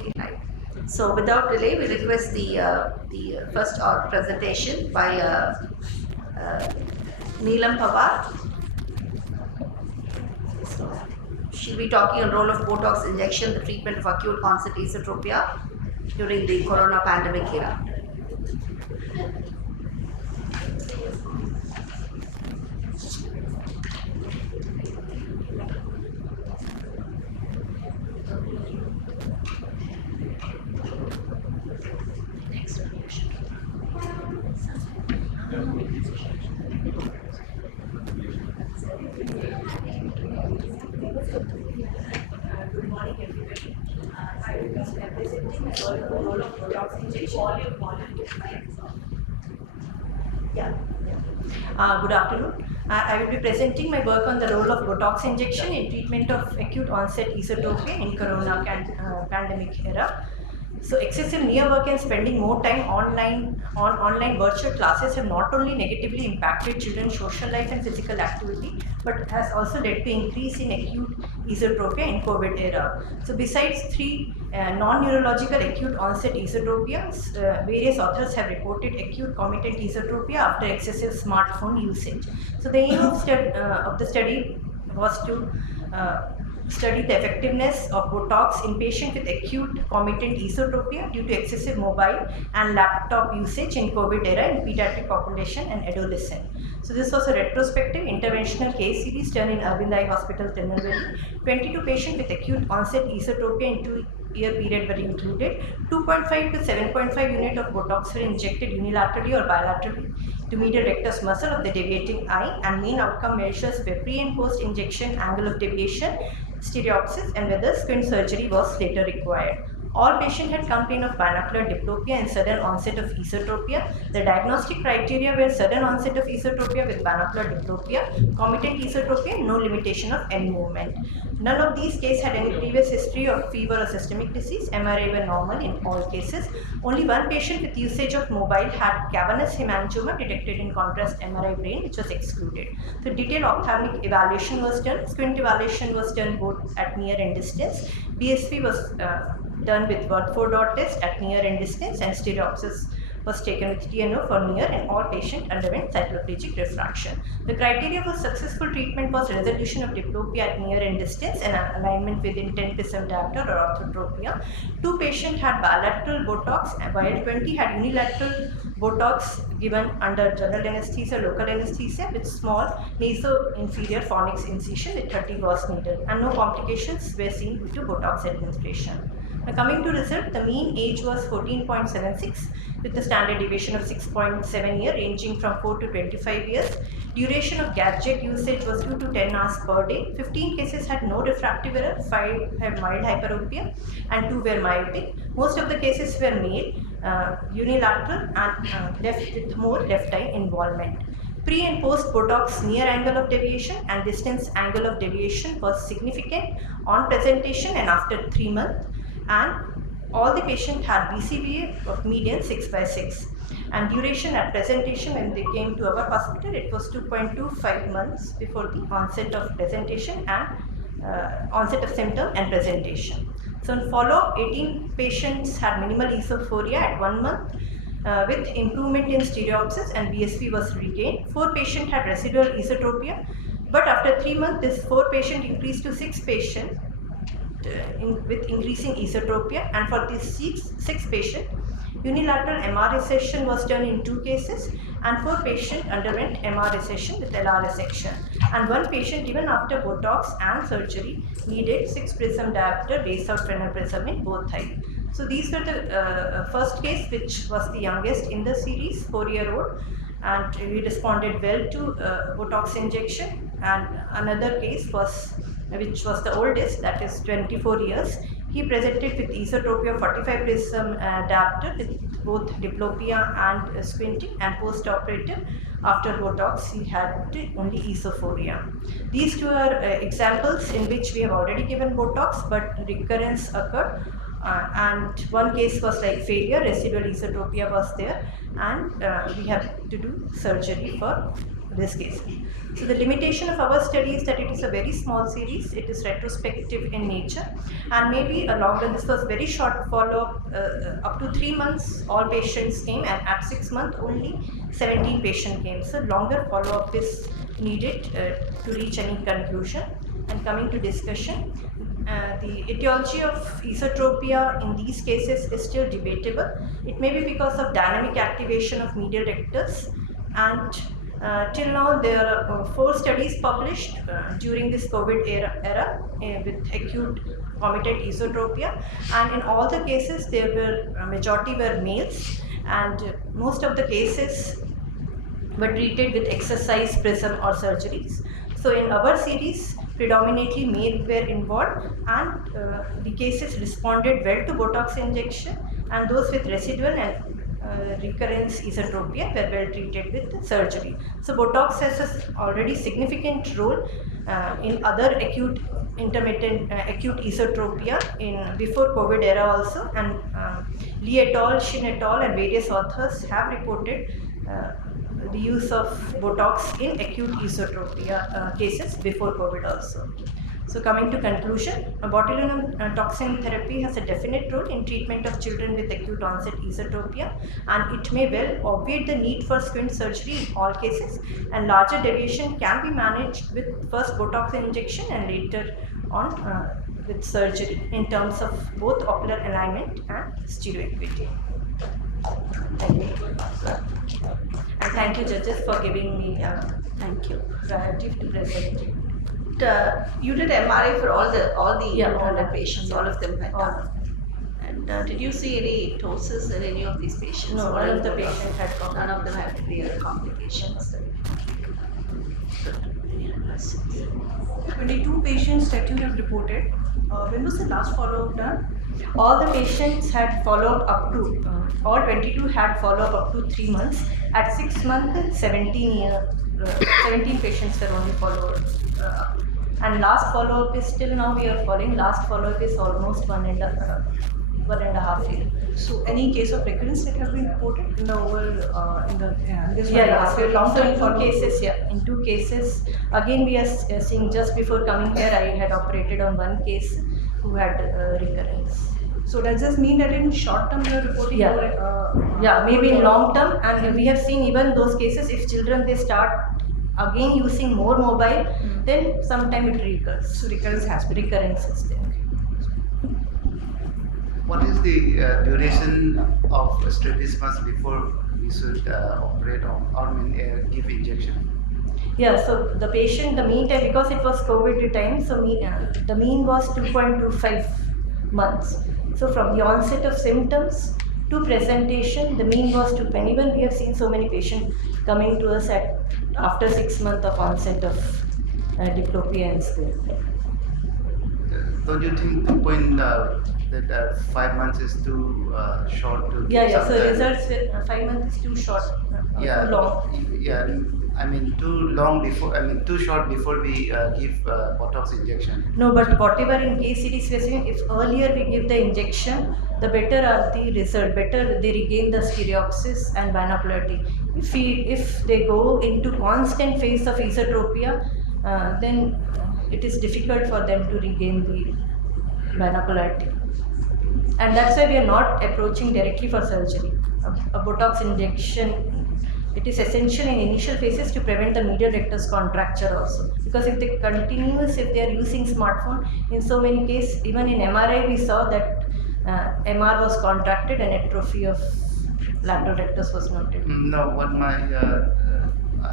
Okay, hi. So without delay, we request the first presentation by Neelam Pawar. So she'll be talking on role of Botox injection, the treatment of acute onset esotropia during the corona pandemic era. Good morning, everybody. I will be presenting the role of Botox injection. Yeah. Good afternoon. I will be presenting my work on the role of Botox injection in treatment of acute onset esotropia in corona pandemic era. So excessive near work and spending more time online virtual classes have not only negatively impacted children's social life and physical activity, but has also led to increase in acute esotropia in COVID era. So besides three non-neurological acute onset esotropia, various authors have reported acute comitant esotropia after excessive smartphone usage. So the aim of the study was to study the effectiveness of Botox in patients with acute comitant esotropia due to excessive mobile and laptop usage in COVID era in pediatric population and adolescent. So this was a retrospective interventional case series done in Arvind Eye Hospital, Tirunelveli. 22 patients with acute onset esotropia in 2-year period were included. 2.5 to 7.5 unit of Botox were injected unilaterally or bilaterally to medial rectus muscle of the deviating eye, and main outcome measures were pre and post injection angle of deviation, stereopsis, and whether squint surgery was later required. All patients had complaint of binocular diplopia and sudden onset of esotropia. The diagnostic criteria were sudden onset of esotropia with binocular diplopia, comitant esotropia, and no limitation of any movement. None of these cases had any previous history of fever or systemic disease. MRI were normal in all cases. Only one patient with usage of mobile had cavernous hemangioma detected in contrast MRI brain, which was excluded. So detailed ophthalmic evaluation was done. Squint evaluation was done both at near and distance. BSP was done with Watford dot test at near and distance, and stereopsis was taken with TNO for near, and all patients underwent cycloplegic refraction. The criteria for successful treatment was resolution of diplopia at near and distance and alignment within 10 prism diameter or orthotropia. 2 patients had bilateral Botox, while 20 had unilateral Botox given under general anesthesia, local anesthesia with small naso-inferior fornix incision with 30 gauze needle, and no complications were seen due to Botox administration. Now coming to result, the mean age was 14.76 with the standard deviation of 6.7 year ranging from 4 to 25 years. Duration of gadget usage was 2 to 10 hours per day. 15 cases had no refractive error, 5 had mild hyperopia, and 2 were myopic. Most of the cases were male, unilateral, and left with more left eye involvement. Pre and post Botox near angle of deviation and distance angle of deviation was significant on presentation and after 3 months. And all the patients had BCVA of median 6/6, and duration at presentation when they came to our hospital, it was 2.25 months before the onset of presentation and onset of symptom and presentation. So in follow-up, 18 patients had minimal esophoria at 1 month with improvement in stereopsis, and BSP was regained. 4 patients had residual esotropia, but after 3 months this 4 patient increased to 6 patients with increasing esotropia, and for these 6 patients, unilateral MR resection was done in 2 cases, and 4 patients underwent MR resection with LR resection, and 1 patient even after Botox and surgery needed 6 prism diameter base out frenal prism in both eyes. So these were the first case, which was the youngest in the series, 4-year-old, and he responded well to Botox injection. And another case was which was the oldest, that is 24 years. He presented with esotropia 45 prism diopter with both diplopia and squinting, and post-operative after Botox he had only esophoria. These 2 are examples in which we have already given Botox but recurrence occurred, and 1 case was like failure, residual esotropia was there, and we have to do surgery for this case. So the limitation of our study is that it is a very small series, it is retrospective in nature, and maybe a longer, this was very short follow-up, up to 3 months all patients came, and at 6 months only 17 patients came. So longer follow-up is needed to reach any conclusion. And coming to discussion, the etiology of esotropia in these cases is still debatable. It may be because of dynamic activation of medial rectors, and till now there are 4 studies published during this COVID era with acute comitant esotropia, and in all the cases there were majority were males, and most of the cases were treated with exercise, prism or surgeries. So in our series, predominantly male were involved, and the cases responded well to Botox injection, and those with residual and recurrence esotropia were well treated with surgery. So Botox has a already significant role in other acute intermittent acute esotropia in before COVID era also, and Lee et al., Shin et al. And various authors have reported the use of Botox in acute esotropia cases before COVID also. So coming to conclusion, botulinum toxin therapy has a definite role in treatment of children with acute onset esotropia, and it may well obviate the need for squint surgery in all cases, and larger deviation can be managed with first Botox injection and later on with surgery in terms of both ocular alignment and stereoequity. Thank you. And thank you, judges, for giving me priority to present. You did MRI for all the 100 patients, Yeah. all of them had done. And did you see any ptosis in any of these patients? No, none of the patients had None of them had real complications. 22 patients that you have reported. When was the last follow-up done? All the patients had follow-up up to, all 22 had follow-up up to 3 months. At 6 months, 17 patients were only followed. And last follow-up is still now we are following. Last follow-up is almost 1.5 years. So, any case of recurrence that have been reported in the this Yeah. So long-term follow cases, in 2 cases. Again, we are seeing just before coming here, I had operated on 1 case who had recurrence. So does this mean that in short term you are reporting? Maybe in long term, and we have seen even those cases, if children they start again using more mobile, then sometime it recurs. So recurrence has been. Recurrence is there. What is the duration of strabismus before we should operate or give injection? Yeah, so the patient, the mean time, because it was COVID time, so the mean was 2.25 months. So from the onset of symptoms to presentation, the mean was 2. Even we have seen so many patients coming to us after 6 months of onset of diplopia and squint. Don't you think that 5 months is too short to? So results with 5 months is too short, too long. Yeah, I mean too short before we give Botox injection. No, but whatever in case it is specific, if earlier we give the injection, the better are the result, better they regain the stereopsis and binocularity. If they go into constant phase of esotropia, then it is difficult for them to regain the binocularity. And that's why we are not approaching directly for surgery. A Botox injection, it is essential in initial phases to prevent the medial rectus contracture also. Because if they are using smartphone, in so many cases, even in MRI we saw that MR was contracted and atrophy of lateral rectus was noted. No, what my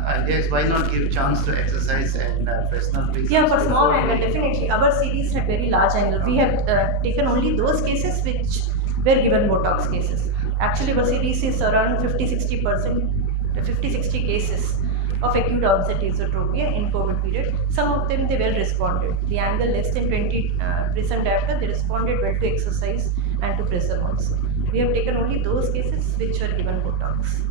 idea is, why not give chance to exercise and Fresnel prisms? Yeah, for small angle, definitely. Our series had very large angle. We have taken only those cases which were given Botox cases. Actually, our series is around 50-60 cases of acute onset esotropia in COVID period. Some of them they well responded. The angle less than 20 prism diopter, they responded well to exercise and to prism also. We have taken only those cases which were given Botox.